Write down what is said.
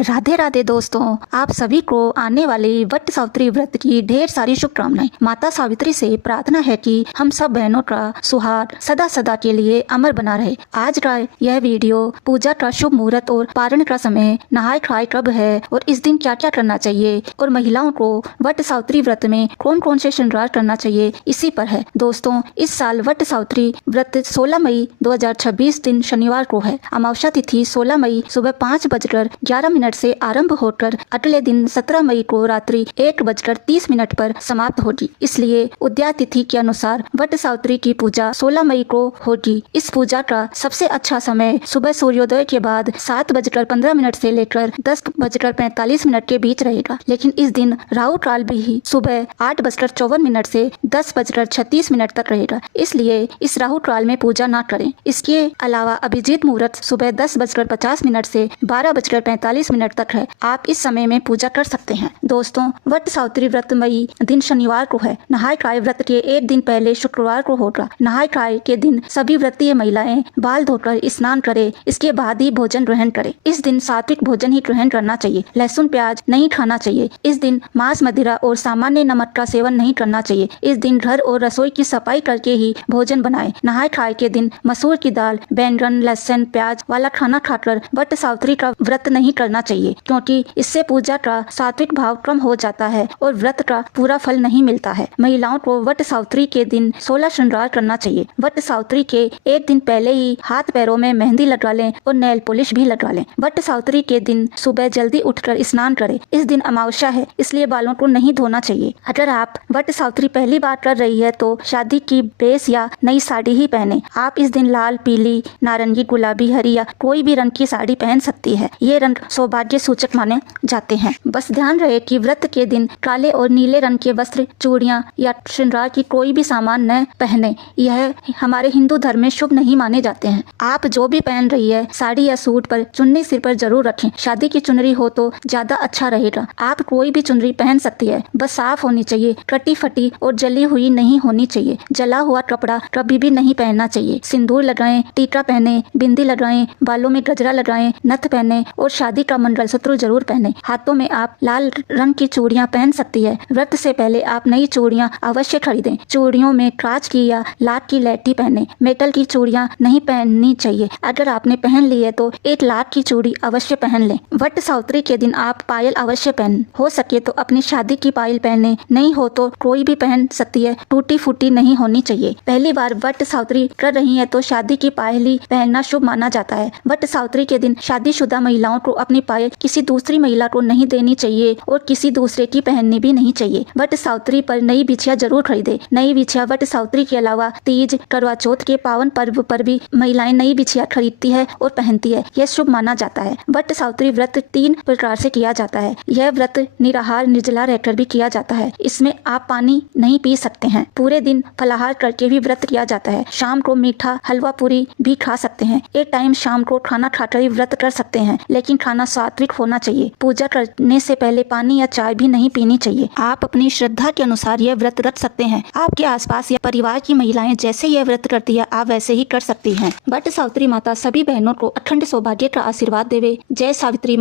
राधे राधे दोस्तों, आप सभी को आने वाले वट सावित्री व्रत की ढेर सारी शुभकामनाएं। माता सावित्री से प्रार्थना है कि हम सब बहनों का सुहाग सदा सदा के लिए अमर बना रहे। आज का यह वीडियो पूजा का शुभ मुहूर्त और पारण का समय, नहाय खाए कब है और इस दिन क्या क्या करना चाहिए और महिलाओं को वट सावित्री व्रत में कौन कौन से श्रृंगार करना चाहिए, इसी पर है। दोस्तों, इस साल वट सावित्री व्रत 16 मई 2026 दिन शनिवार को है। अमावस्या तिथि 16 मई सुबह 5:11 से आरंभ होकर अगले दिन 17 मई को रात्रि 1:30 पर समाप्त होगी। इसलिए उदया तिथि के अनुसार वट सावित्री की पूजा 16 मई को होगी। इस पूजा का सबसे अच्छा समय सुबह सूर्योदय के बाद 7:15 से लेकर 10:45 के बीच रहेगा। लेकिन इस दिन राहु काल भी सुबह 8:54 से 10:36 तक रहेगा। इसलिए इस राहु काल में पूजा न करें। इसके अलावा अभिजीत मुहूर्त सुबह 10:50 से 12:45 तक है। आप इस समय में पूजा कर सकते हैं। दोस्तों, वट सावित्री व्रत मई दिन शनिवार को है। नहाय खाए व्रत के एक दिन पहले शुक्रवार को होगा। नहाय खाए के दिन सभी व्रतीय महिलाएं बाल धोकर स्नान करें, इसके बाद ही भोजन ग्रहण करें। इस दिन सात्विक भोजन ही ग्रहण करना चाहिए। लहसुन प्याज नहीं खाना चाहिए। इस दिन मांस मदिरा और सामान्य नमक का सेवन नहीं करना चाहिए। इस दिन घर और रसोई की सफाई करके ही भोजन बनाएं। नहाय खाए के दिन मसूर की दाल, बैंगन, लहसुन प्याज वाला खाना खाकर वट सावित्री का व्रत नहीं करना चाहिए, क्योंकि इससे पूजा का सात्विक भाव कम हो जाता है और व्रत का पूरा फल नहीं मिलता है। महिलाओं को वट सावित्री के दिन 16 श्रृंगार करना चाहिए। वट सावित्री के एक दिन पहले ही हाथ पैरों में मेहंदी लगा लें और नेल पॉलिश भी लगा लें। वट सावित्री के दिन सुबह जल्दी उठकर स्नान करें। इस दिन अमावस्या है, इसलिए बालों को नहीं धोना चाहिए। अगर आप वट सावित्री पहली बार कर रही है तो शादी की ड्रेस या नई साड़ी ही पहने। आप इस दिन लाल, पीली, नारंगी, गुलाबी, हरी या कोई भी रंग की साड़ी पहन सकती है। ये रंग सौभाग्य सूचक माने जाते हैं। बस ध्यान रहे कि व्रत के दिन काले और नीले रंग के वस्त्र, चूड़ियां या श्रृंगार की कोई भी सामान न पहने। यह हमारे हिंदू धर्म में शुभ नहीं माने जाते हैं। आप जो भी पहन रही है, साड़ी या सूट पर चुन्नी सिर पर जरूर रखें। शादी की चुनरी हो तो ज्यादा अच्छा रहेगा। आप कोई भी चुनरी पहन सकती है, बस साफ होनी चाहिए, कटी फटी और जली हुई नहीं होनी चाहिए। जला हुआ कपड़ा कभी भी नहीं पहनना चाहिए। सिंदूर लगाएं, टीका पहने, बिंदी लगाएं, बालों में गजरा लगाएं, नथ पहने और शादी का मंगलसूत्र जरूर पहने। हाथों में आप लाल रंग की चूड़ियां पहन सकती है। व्रत से पहले आप नई चूड़ियां अवश्य खरीदें। चूड़ियों में कांच की या लाख की लैटी पहने। मेटल की चूड़ियां नहीं पहननी चाहिए। अगर आपने पहन ली है तो 1 लाख की चूड़ी अवश्य पहन लें। वट सावित्री के दिन आप पायल अवश्य पहन। हो सके तो अपनी शादी की पायल पहने, नहीं हो तो कोई भी पहन सकती है। टूटी फूटी नहीं होनी चाहिए। पहली बार वट सावित्री कर रही है तो शादी की पायल ही पहनना शुभ माना जाता है। वट सावित्री के दिन शादीशुदा महिलाओं को अपनी पायल किसी दूसरी महिला को नहीं देनी चाहिए और किसी दूसरे की पहननी भी नहीं चाहिए। वट सावित्री पर नई बिछिया जरूर खरीदे। नई बिछिया वट सावित्री के अलावा तीज, करवा चौथ के पावन पर्व पर भी महिलाएं नई बिछिया खरीदती है और पहनती है। यह शुभ माना जाता है। वट सावित्री व्रत 3 प्रकार से किया जाता है। यह व्रत निराहार निर्जला रहकर भी किया जाता है। इसमें आप पानी नहीं पी सकते हैं। पूरे दिन फलाहार करके भी व्रत किया जाता है। शाम को मीठा, हलवा पूरी भी खा सकते हैं। एक टाइम शाम को खाना खाकर ही व्रत कर सकते हैं, लेकिन खाना सात्विक होना चाहिए। पूजा करने से पहले पानी या चाय भी नहीं पीनी चाहिए। आप अपनी श्रद्धा के अनुसार यह व्रत रख सकते हैं। आपके आसपास या परिवार की महिलाएं जैसे यह व्रत करती है, आप वैसे ही कर सकती हैं। वट सावित्री माता सभी बहनों को अखंड सौभाग्य का आशीर्वाद देवे। जय सावित्री।